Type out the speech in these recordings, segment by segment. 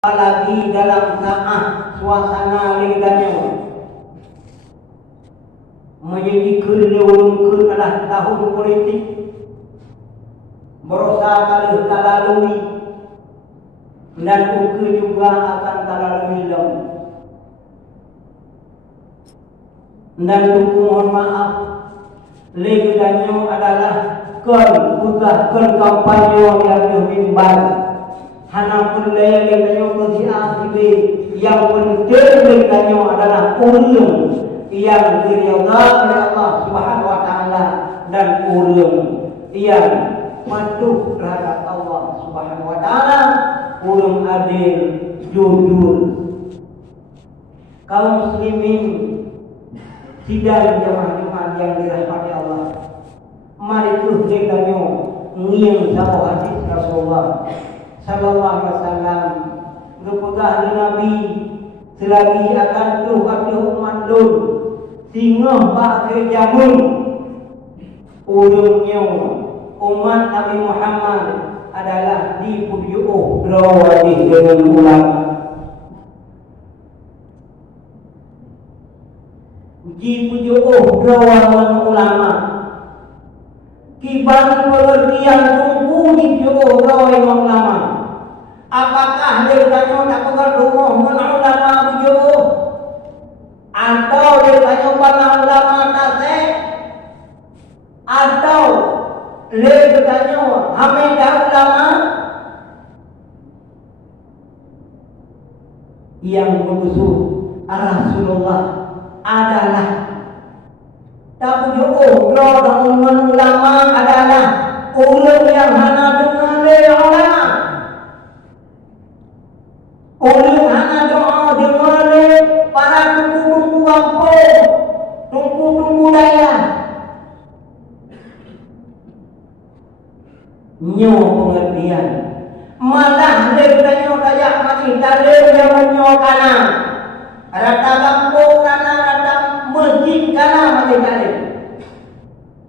lagi dalam suasana lingkanya menjadi kelewung adalah tahun politik berusaha kali talalui dan uke juga akan talalui dan mohon maaf lingkanya adalah ken kampanye yang dimimbar hana pelaya lingkanya yang penting lingkanya adalah ulung yang diridha oleh Allah Subhanahu wa taala dan ulung yang patuh terhadap Allah Subhanahu wa taala, ulung adil, jujur. Kaum muslimin sidang jamaah yang dirahmati Allah, mari tuh lingkanya ngiyang sama hadis Rasulullah sallallahu alaihi wasallam ngepegah Nabi selagi akan tuh umat lun singoh pakai jamun ulungnya umat Nabi Muhammad adalah dipujuh berawadi dengan ulama dipujuh berawadi ulama kiban pengertian tunggu dipujuh berawadi ulama. Apakah dia tanya tak pegang rumah mana ulama bujuh atau dia tanya mana ulama tasik atau dia tanya hamidah ulama yang berusul Rasulullah adalah tak bujuh dan ulama adalah ulama yang hana dengan ulama ulung hana doa dimana para tunggu-tunggu kampung, tunggu-tunggu daya. Nyo pengertian. Malah dia dayak mati dalil yang nyo kana. Rata kampung kana, rata masjid kana mati dalil.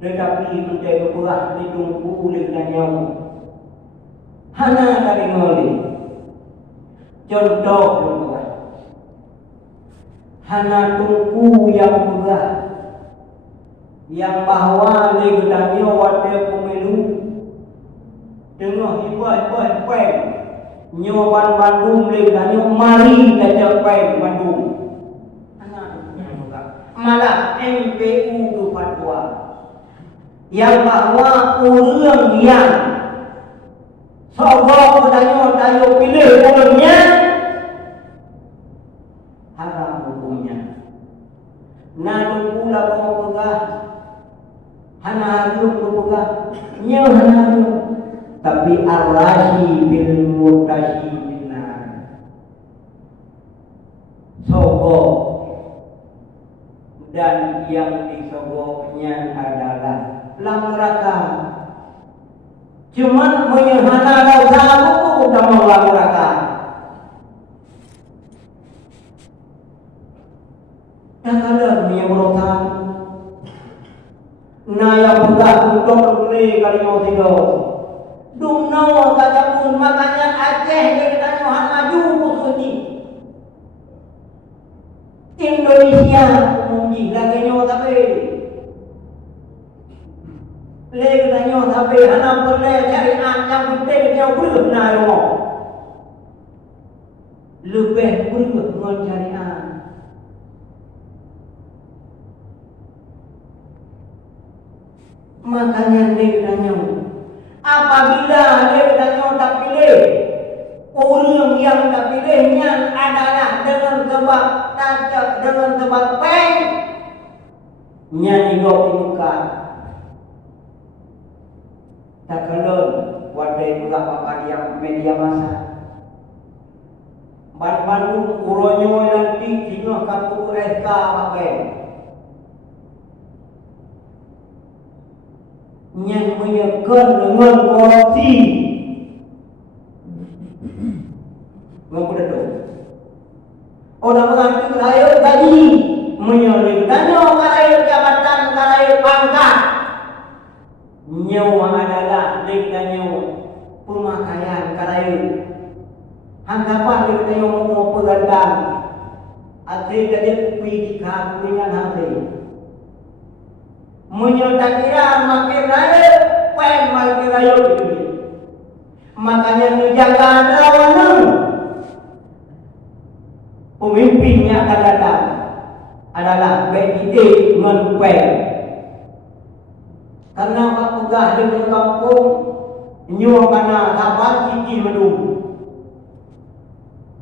Tetapi menjadi berah ditunggu oleh nyo. Hana dari ngoli. Contoh berat hana tungku yang berat yang bahwa legatnya wadah pemilu tengah hibat nyoban Bandung legatnya mari kajak pen Bandung malah MPU tu fatwa yang bahwa orang yang sobok bertanya pilih umumnya haram hukumnya. Nadu pula mau pegah, hana harum pegah, nyo hana harum. Tapi ar-rashi bil murtashi binar. Sobok dan yang disoboknya adalah dalam neraka. Cuma menyehana dosa aku udah mau neraka. Dan kalau dia berotan, naya pegah untuk beli kali mau tidur. Dumno kata pun makanya Aceh dia tanya han maju khusus ni. Indonesia umumnya lagi nyawa tapi. Lagi tanya tapi anak boleh cari yang penting dia belum naik lebih belum mencari makanya dia tanya apabila dia tanya tak pilih orang yang tak pilihnya adalah dengan sebab tajak dengan sebab peng nyanyi di muka tak kelon wadai pula pakai yang media masa Bandung uronyo nanti tinggal kampung SK pakai yang menyekan dengan korupsi memperdatuk orang mengaku rakyat gaji menyolong tanya rakyat jabatan rakyat pangkat nyawa adalah lingkanya pemakaian karayun Hanggapan dia kata yang mau pegandang. Akhirnya dia kupi di kakunya nanti. Menyerta kira makin raya, pen makin raya itu. Makanya menjaga lawan pemimpinnya akan datang adalah BID mengupai. Karena Pak Pegah di kampung nyu kana sahabat cici medung.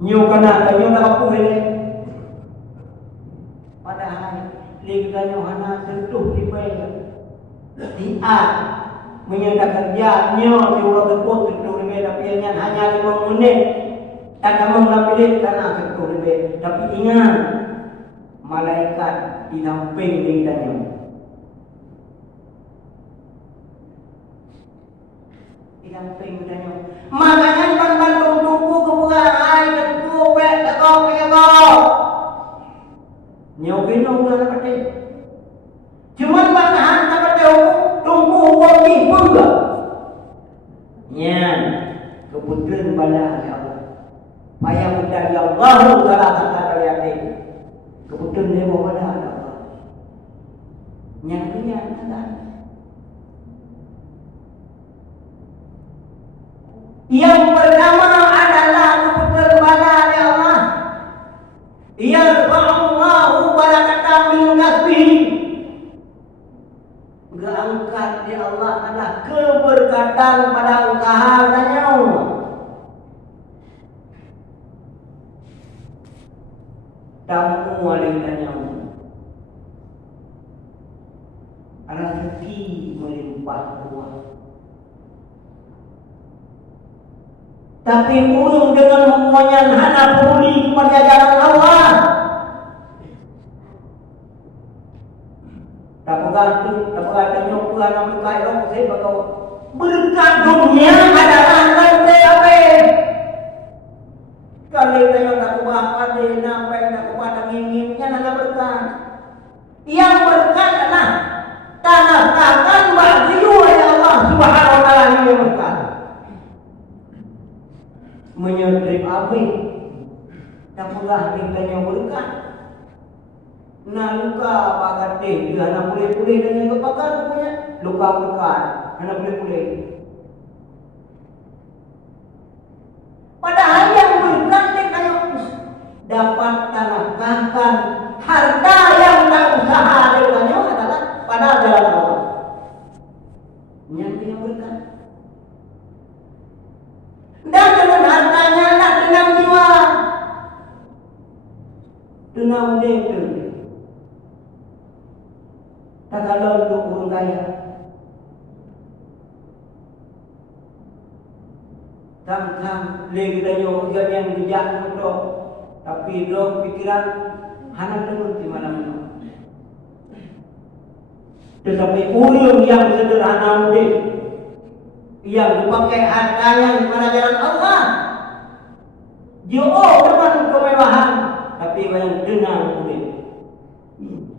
Nyu kana nyu nak kampung ini. Padahal liga nyu hana sentuh di bayi. Dia menyerta kerja nyu di ulang keput sentuh di bayi tapi hanya 5 menit. Tak kamu mengambil karena sentuh di bayi. Tapi ingat malaikat di samping lidahnya. Di samping lidahnya. Makanya pan tunggu kebukaan tunggu pek tekok. Nyokin udah dapat. Cuma panahan dapat tunggu wangi pula. Nyan keputusan pada Allah. Payah mencari Allah salah kata kalian. Kebetulan dia bawa pada Allah. Yang punya adalah yang pertama adalah kebetulan pada Allah. Yang Allahu barakata min kasbi. Angkat di Allah adalah keberkatan pada usaha tanya Allah. Tamu walidanya rezeki melimpah ruah. Tapi urung dengan mempunyai hana peduli kepada jalan Allah. Tak bergantung nyukulan nama kairok saya bakal berkat dunia adalah nanti apa? Kalau kita nak kubahakan dia nampai nak kubahakan inginnya nak berkat. Yang berkat adalah tanah tangan bagi Allah Subhanahu Wa Taala yang berkat. Menyerip api. Tak pula kita yang berkat. Nah luka pakai dia nak boleh dengan kepakar punya luka berkat. Nak boleh. Padahal yang berkat dapat tanahkan harta yang tak usaha dengannya adalah pada jalan Allah. Yang tidak berkat. Dan dengan hartanya nak tenang jiwa. Tenang dia. Tak kalau untuk orang kaya. Tam-tam lagi tanya yang bijak untuk tapi dong pikiran hanya terus di mana-mana. Tetapi ulun yang sederhana mudik yang dipakai hartanya kepada jalan Allah jauh dengan kemewahan tapi yang tenang mudik.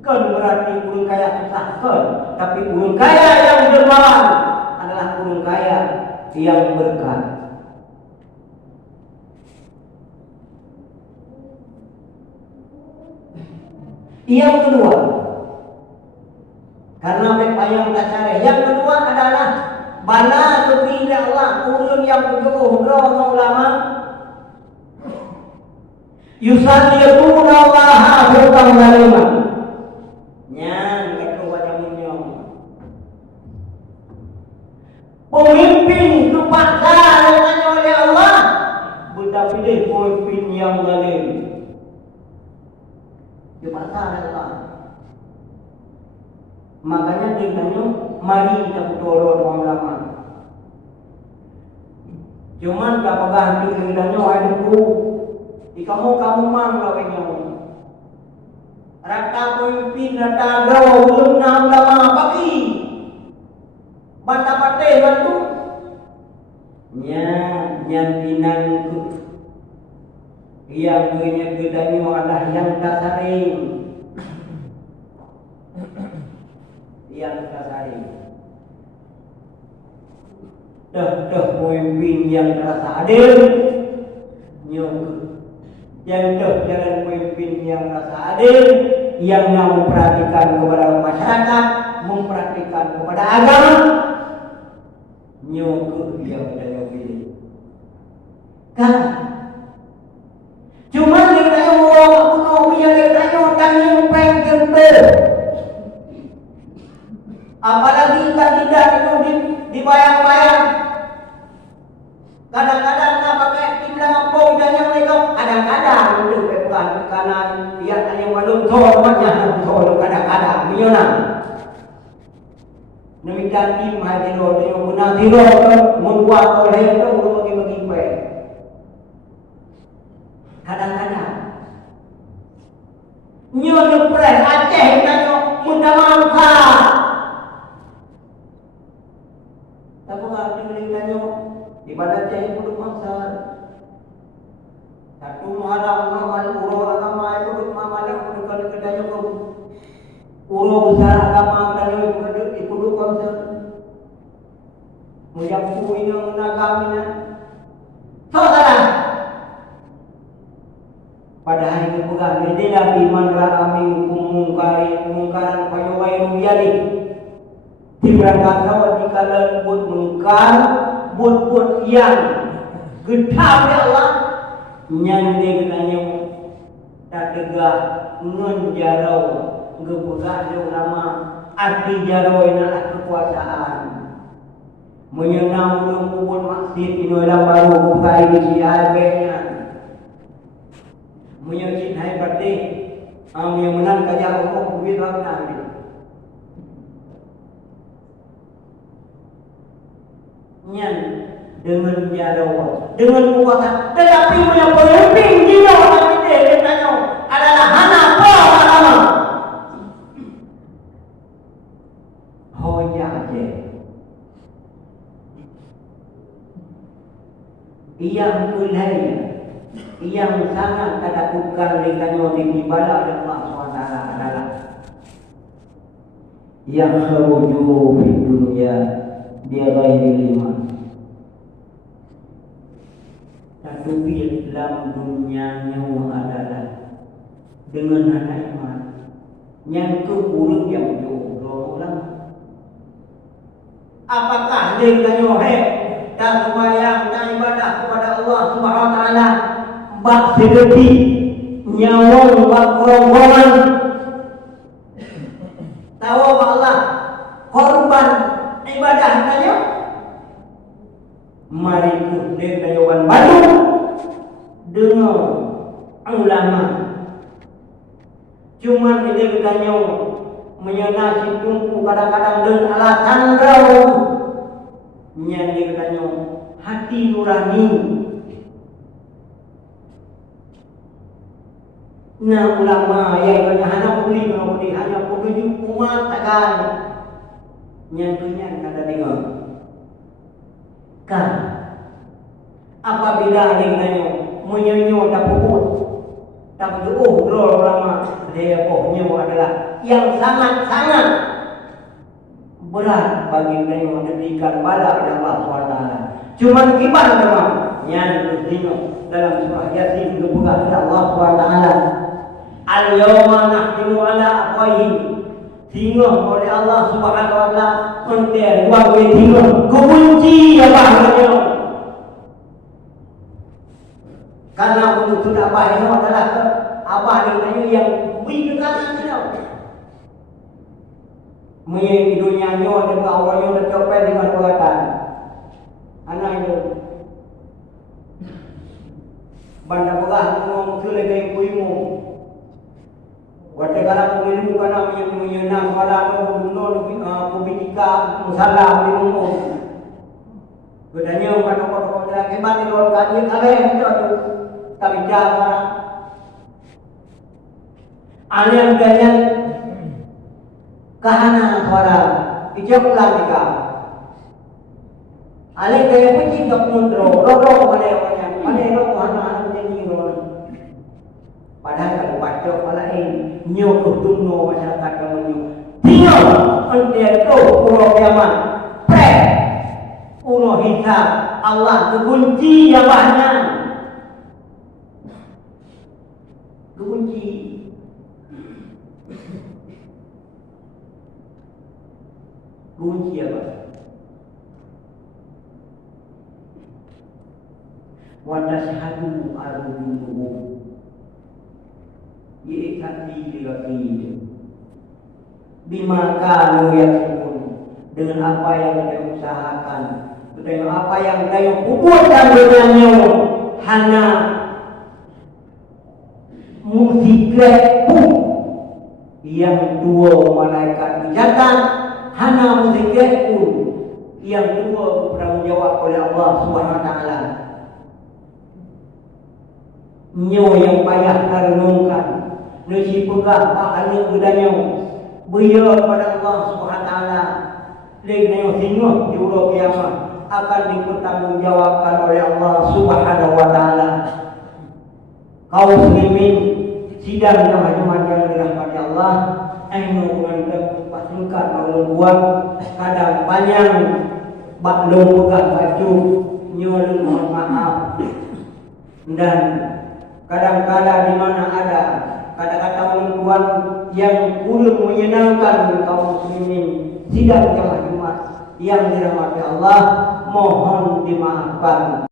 Kan berarti ulun kaya susah kan, tapi ulun kaya yang dermawan adalah ulun kaya yang berkah. Yang kedua, karena yang dasar. Yang kedua adalah bala kepada Allah ulun yang berjauh ulama yusallituna Allah hutang dalima. Nyan kedua jamunya. Pemimpin kepaksa oleh Allah budak pilih pemimpin yang zalim. Dipaksa Allah. Makanya dia tanya, mari kita berdoa dengan ulama. Cuman tak pegang tu keridanya wahai ku. Di kamu mang lawengnya. Rata pemimpin rata gawa ulama ulama pagi. Bata pate bantu. Nya dinanku. Yang punya gedanya adalah yang tasaring. Yang tasaring. Dah pemimpin yang terasa adil. Jangan jalan pemimpin yang rasa adil, yang memperhatikan kepada masyarakat, memperhatikan kepada agama. Nyoku yang saya pilih. Kan? Cuma dia tanya orang aku mau punya dia tanya dan yang pengen apalagi kandidat itu dibayang-bayang. Kadang-kadang nak pakai tim lampau dan yang mereka kadang-kadang untuk peperan kanan lihat hanya malu tol macam tol kadang-kadang minyak. Demikian tim hadiro yang benar tiro membuat oleh itu belum bagi-bagi pe. Kadang-kadang nyo depres Aceh tanya mudah mangka. Tapi kalau dia tanya di mana Aceh pun mangsa. Satu malam ngamal urus agama itu duk malam pun kalau kedanya ko urus besar agama dan ikut konser. Mujak punya nagamina. Saudara. Pada hari ini bukan dia iman kami mungkaran payawai ruyali. Diberangkat kawat di kalan buat mungkar buat yang getah ya Allah. Nyande katanya tak tegak ngenjarau gepegat nama arti jarau adalah kekuasaan menyenang belum kubur maksud inolah baru bukai di siapnya menyakit hai berarti yang menang kaya umum kubir nanti nyan dengan jarau dengan kuasa tetapi punya pemimpin dia orang itu katanya adalah hanafa agama hoja aja yang mulai yang sangat takutkan dengan dibala Allah SWT adalah yang kharuju di dunia dia ghairi iman. Tapi dalam dunianya adalah dengan anak iman yang keburuk yang jodoh lah. Apakah dia tanya dan sembahyang dan ibadah kepada Allah Subhanahu Wa Taala bak sedeti nyawang bak rombongan tahu Allah korban ibadah tanya mari kita jawaban baru dengan ulama. Cuma ini katanya menyenasi tungku kadang-kadang dengan alasan rau. Yang katanya hati nurani. Nah ulama yang hanya beli hanya petunjuk umat takkan. Nyantunya kata dengar. Kan apabila dengannya menyanyi tak puput tak berdoa rol ulama dia pohnya adalah yang sangat-sangat berat bagi mereka memberikan bala kepada Allah SWT. Cuma kibar memang yang dino dalam surah Yasin kebuka kepada Allah SWT. Al-yawma nahtimu ala afwahihim tinggal oleh Allah Subhanahu Wa Taala mentir dua tinggal kunci abahnya karena untuk abahnya adalah abahnya yang berikan dia menyanyi dunianya dan awalnya dan coba dengan perbuatan anak itu bandar pegah ngomong sulit kayak kuimu Wate kala pemilu kana menyenang wala no kubitika musala bimu. Godanya kana ko ke mati lor kaji kale itu tapi jaga. Alian ganyan kahana suara ijab lamika. Ale kaya puji kapundro ro mane ro hana menyanyi ro. Padahal kalau baca lain nyo kutuno masyarakat kamu tio ande to ulo kiamat pre ulo hisab Allah kunci jawabnya Kunci. Kunci apa? Wa tashhadu arjuluhum. Yaitu lagi bima kanu yaksubun, dengan apa yang dia usahakan, dengan apa yang dia kumpulkan dengannya, hana musikrepu yang dua malaikat bijatan, hana musikrepu yang dua bertanggung jawab oleh Allah Subhanahu Wa Taala. Nyo yang payah renungkan, nasi pegah pahala budanya, beya kepada Allah Subhanahu Wa Taala. Lagi singgung di ulo kiamat akan dipertanggungjawabkan oleh Allah Subhanahu Wa Taala. Kaum muslimin sidang yang macam-macam dirahmati Allah, ayo kita pasungkan bangun buat kadang panjang bak long pegah baju nyolong mohon maaf, dan kadang-kadang di mana ada kata-kata perempuan yang ulun menyenangkan kaum muslimin sidang jamaah Jumat yang dirahmati Allah, mohon dimaafkan.